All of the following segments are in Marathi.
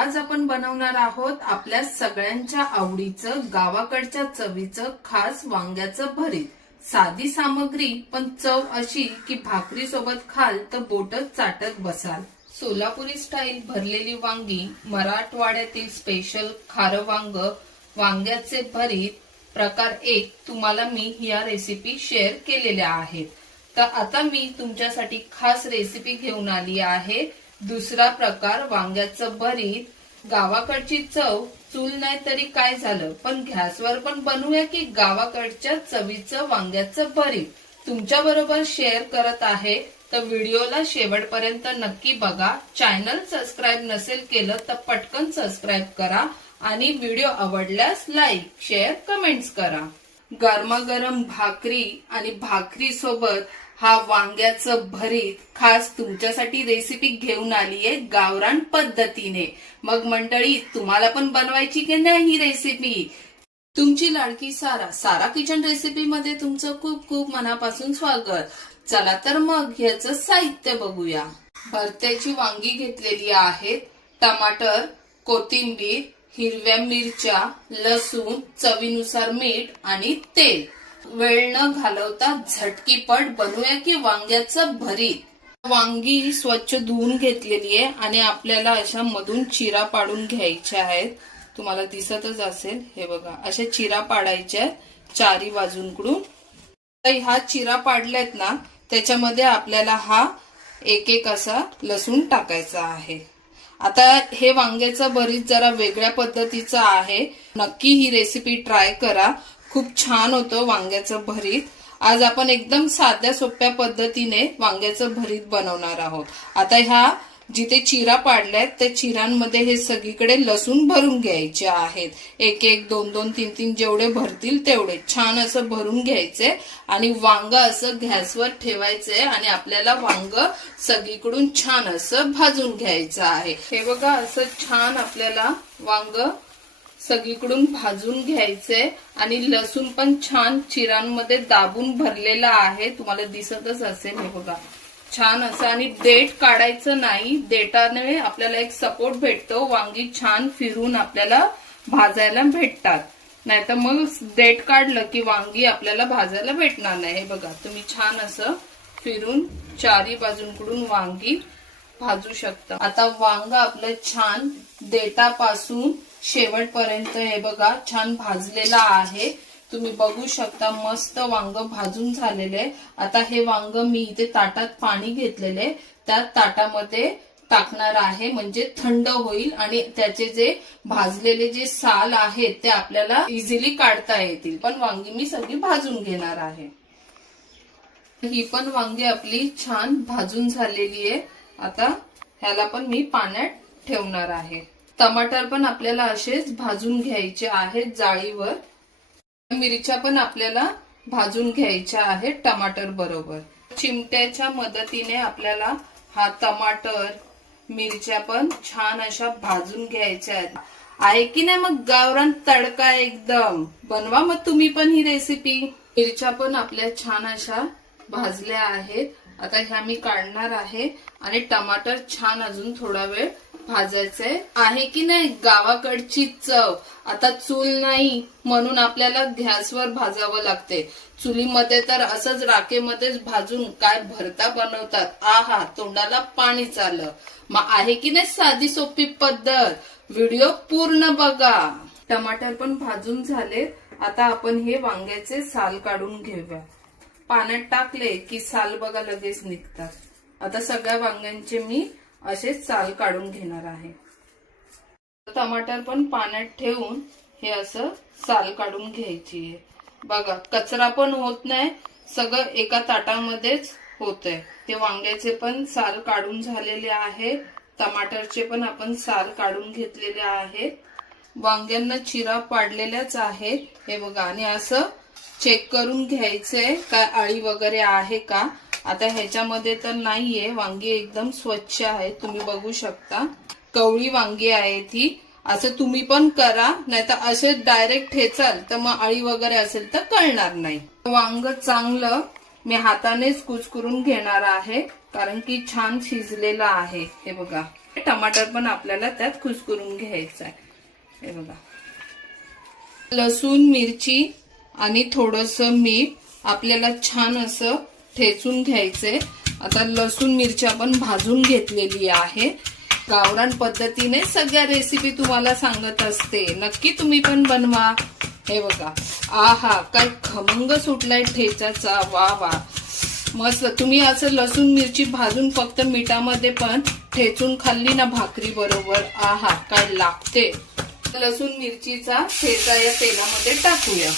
आज आपण बनवणार आहोत आपल्या सगळ्यांच्या आवडीचं गावाकडच्या चवीचं खास वांग्याचं भरीत। साधी सामग्री पण चव अशी की भाकरी सोबत खाल तर बोटच चाटत बसाल। सोलापुरी स्टाईल भरलेली वांगी, मराठवाड्यातील स्पेशल खारं वांग, वांग्याचे भरीत प्रकार 1 तुम्हाला मी या रेसिपी शेअर केलेल्या आहेत। तर आता मी तुमच्यासाठी खास रेसिपी घेऊन आली आहे। दुसरा प्रकार वांग्याचं भरीत। गावाकडची चव चूल नाही तरी काय झालं, पण गॅसवर पण बनवूया की गावाकडच्या चवीचं वांग्याचं भरीत तुमच्या बरोबर शेअर करत आहे। तर व्हिडिओला शेवटपर्यंत नक्की बघा। चॅनल सबस्क्राइब नसेल केलं तर पटकन सबस्क्राइब करा आणि व्हिडिओ आवडल्यास लाईक, शेअर, कमेंट्स करा। गरमागरम भाकरी आणि भाकरी सोबत हा वांग्याचं भरीत खास तुमच्यासाठी रेसिपी घेऊन आलीये गावरान पद्धतीने। मग मंडळी, तुम्हाला पण बनवायची की नाही ही रेसिपी? तुमची लाडकी सारा किचन रेसिपी मध्ये तुमचं खूप खूप मनापासून स्वागत। चला तर मग ह्याचं साहित्य बघूया। भरत्याची वांगी घेतलेली आहेत, टमाटर, कोथिंबीर, हिरव्या मिरच्या, लसूण, चवीनुसार मीठ आणि तेल। वेळ न घालवता झटकीपट बनवूया की वांग्याचं भरीत। वांगी स्वच्छ धुवून घेतलेली आहे आणि आपल्याला अशा मधून चिरा पाडून घ्यायच्या आहेत। तुम्हाला दिसतच असेल, हे बघा, अशा चिरा पाडायच्या चारी बाजूंकडून। तर ह्या चिरा पाडल्यात ना, त्याच्यामध्ये आपल्याला हा एक एक असा लसूण टाकायचा आहे। आता हे वांग्याचं भरीत जरा वेगळ्या पद्धतीचं आहे, नक्की ही रेसिपी ट्राय करा, खूप छान होतं वांग्याचं भरीत। आज आपण एकदम साध्या सोप्या पद्धतीने वांग्याचं भरीत बनवणार आहोत। आता ह्या जिथे चिरा पाडल्यात त्या चिरांमध्ये हे सगळीकडे लसूण भरून घ्यायचे आहेत। एक एक, दोन दोन, तीन तीन, जेवढे भरतील तेवढे छान असं भरून घ्यायचे आणि वांग असं गॅसवर ठेवायचंय आणि आपल्याला वांग सगळीकडून छान असं भाजून घ्यायचं आहे। हे बघा, असं छान आपल्याला वांग सगळीकडून भाजून घ्यायचे आणि लसूण पण छान चिरांमध्ये दाबून भरलेला आहे, तुम्हाला दिसतच असेल, हे बघा छान असं। आणि देठ काढायचं नाही, देठाने आपल्याला एक सपोर्ट भेटतो, वांगी छान फिरून आपल्याला भाजायला भेटतात। नाहीतर मग देठ काढलं की वांगी आपल्याला भाजायला भेटणार नाही। हे बघा, तुम्ही छान असं फिरून चारी बाजूंकडून वांगी भाजू शकता। आता वांग आपलं छान देठापासून शेवटपर्यंत हे बघा छान भाजलेला आहे, तुम्ही बघू शकता, मस्त वांग भाजून झालेले। आता हे वांग मी इथे ताटात पाणी घेतलेले, त्या ताटामध्ये टाकणार आहे, म्हणजे थंड होईल आणि त्याचे जे भाजलेले जे साल आहेत ते आपल्याला इझिली काढता येतील। पण वांगी मी सगळी भाजून घेणार आहे। ही पण वांगी आपली छान भाजून झालेली आहे। आता ह्याला पण मी पाण्यात ठेवणार आहे। टमाटर पण आपल्याला असेच भाजून घ्यायचे आहेत जाळीवर। मिरच्या पण आपल्याला भाजून घ्यायच्या आहेत टमाटर बरोबर। चिमट्याच्या मदतीने आपल्याला हा टमाटर, मिरच्या पण छान अशा भाजून घ्यायच्या आहेत। आहे की नाही मग गावरान तडका एकदम? बनवा मग तुम्ही पण ही रेसिपी। मिरच्या पण आपल्या छान अशा भाजल्या आहेत, आता ह्या मी काढणार आहे आणि टमाटर छान अजून थोडा वेळ भाजायचंय। आहे की नाही गावाकडची चव? आता चूल नाही म्हणून आपल्याला गॅसवर भाजावं लागते, चुलीमध्ये तर असंच राखेमध्येच भाजून काय भरता बनवतात, आहा, तोंडाला पाणी चाललं। मग आहे की नाही साधी सोपी पद्धत? व्हिडिओ पूर्ण बघा। टमाटर पण भाजून झाले, आता आपण हे वांग्याचे साल काढून घेऊया। पाण्यात टाकले की साल बघा लगेच निघतात। आता सगळ्या वांग्यांचे मी असे साल काढून घेणार आहे। टमाटर पण पाण्यात ठेवून हे असं साल काढून घ्यायची आहे। बघा, कचरा पण होत नाही, सगळं एका ताटामध्येच होतंय। ते वांग्याचे पण साल काढून झालेले आहेत, टमाटरचे पण आपण साल काढून घेतलेले आहेत। वांग्यांना चिरा पाडलेल्याच आहेत, हे बघा, आणि असं चेक करून घ्यायचंय काय अळी वगैरे आहे का। आता ह्याच्यामध्ये तर नाहीये, वांगी एकदम स्वच्छ आहे, तुम्ही बघू शकता, कवळी वांगी आहे ती। असं तुम्ही पण करा, नाहीतर असे डायरेक्ट ठेचाल तर मग अळी वगैरे असेल तर कळणार नाही। वांग चांगलं मी हातानेच कुस्करून घेणार आहे, कारण की छान शिजलेलं आहे, हे बघा। टमाटर पण आपल्याला त्यात कुस्करून घ्यायचं आहे. हे बघा, लसूण, मिरची आणि थोडंसं मीठ आपल्याला छान असं ठेचून घ्यायचंय. आता लसूण मिरची आपण भाजून घेतलेली आहे. गावरान पद्धतीने सगळ्या रेसिपी तुम्हाला सांगत असते, नक्की तुम्ही पण बनवा. हे बघा, आहा काय खमंग सुटलाय ठेचाचा, वा वा मस्त. तुम्ही असं लसूण मिरची भाजून फक्त मिठामध्ये पण ठेचून खाल्ली ना भाकरी बरोबर, आहा काय लागते. लसूण मिरचीचा ठेचा या तेलामध्ये टाकूया.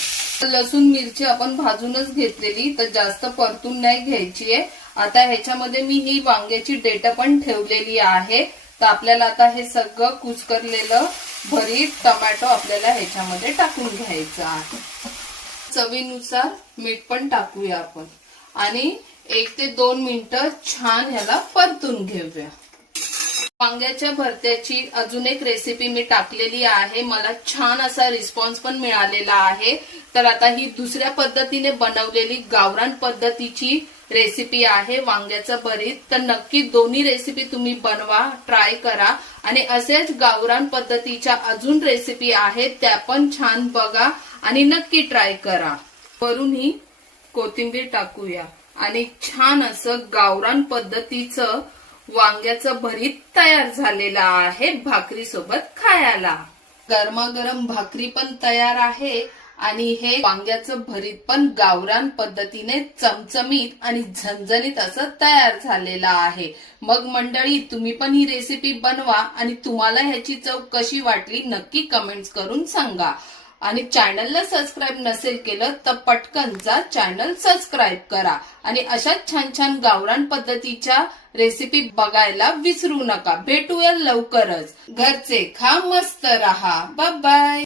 लसूण मिरची आपण भाजूनच घेतलेली, तर जास्त परतून नाही घ्यायची आहे. आता ह्याच्यामध्ये मी ही वांग्याची देठ पण ठेवलेली आहे. तर आपल्याला आता हे सगळं कुस्करलेलं भरीत टोमॅटो आपल्याला ह्याच्यामध्ये टाकून घ्यायचं आहे. चवीनुसार मीठ पण टाकूया आपण आणि 1 ते 2 मिनिटं छान ह्याला परतून घेऊया. वांग्याच्या भरत्याची अजून एक रेसिपी मी टाकलेली आहे, मला छान असा रिस्पॉन्स पण मिळालेला आहे. तर आता ही दुसऱ्या पद्धतीने बनवलेली गावरान पद्धतीची रेसिपी आहे वांग्याचं भरीत. तर नक्की दोन्ही रेसिपी तुम्ही बनवा, ट्राय करा आणि असेच गावरान पद्धतीच्या अजून रेसिपी आहेत त्या पण छान बघा आणि नक्की ट्राय करा. वरून ही कोथिंबीर टाकूया आणि छान असं गावरान पद्धतीचं वांग्याचं भरीत तयार झालेलं आहे भाकरी सोबत खायला. गरमागरम भाकरी पण तयार आहे आणि हे वांग्याचं भरीत पण गावरान पद्धतीने चमचमीत आणि झणझणीत असं तयार झालेलं आहे. मग मंडळी, तुम्ही पण ही रेसिपी बनवा आणि तुम्हाला ह्याची चव कशी वाटली नक्की कमेंट्स करून सांगा. आणि चॅनलला सबस्क्राईब नसेल केलं तर पटकन जा चॅनल सबस्क्राईब करा आणि अशाच छान छान गावरान पद्धतीच्या रेसिपी बघायला विसरू नका. भेटूया लवकरच. घरचे खा, मस्त रहा. Bye bye.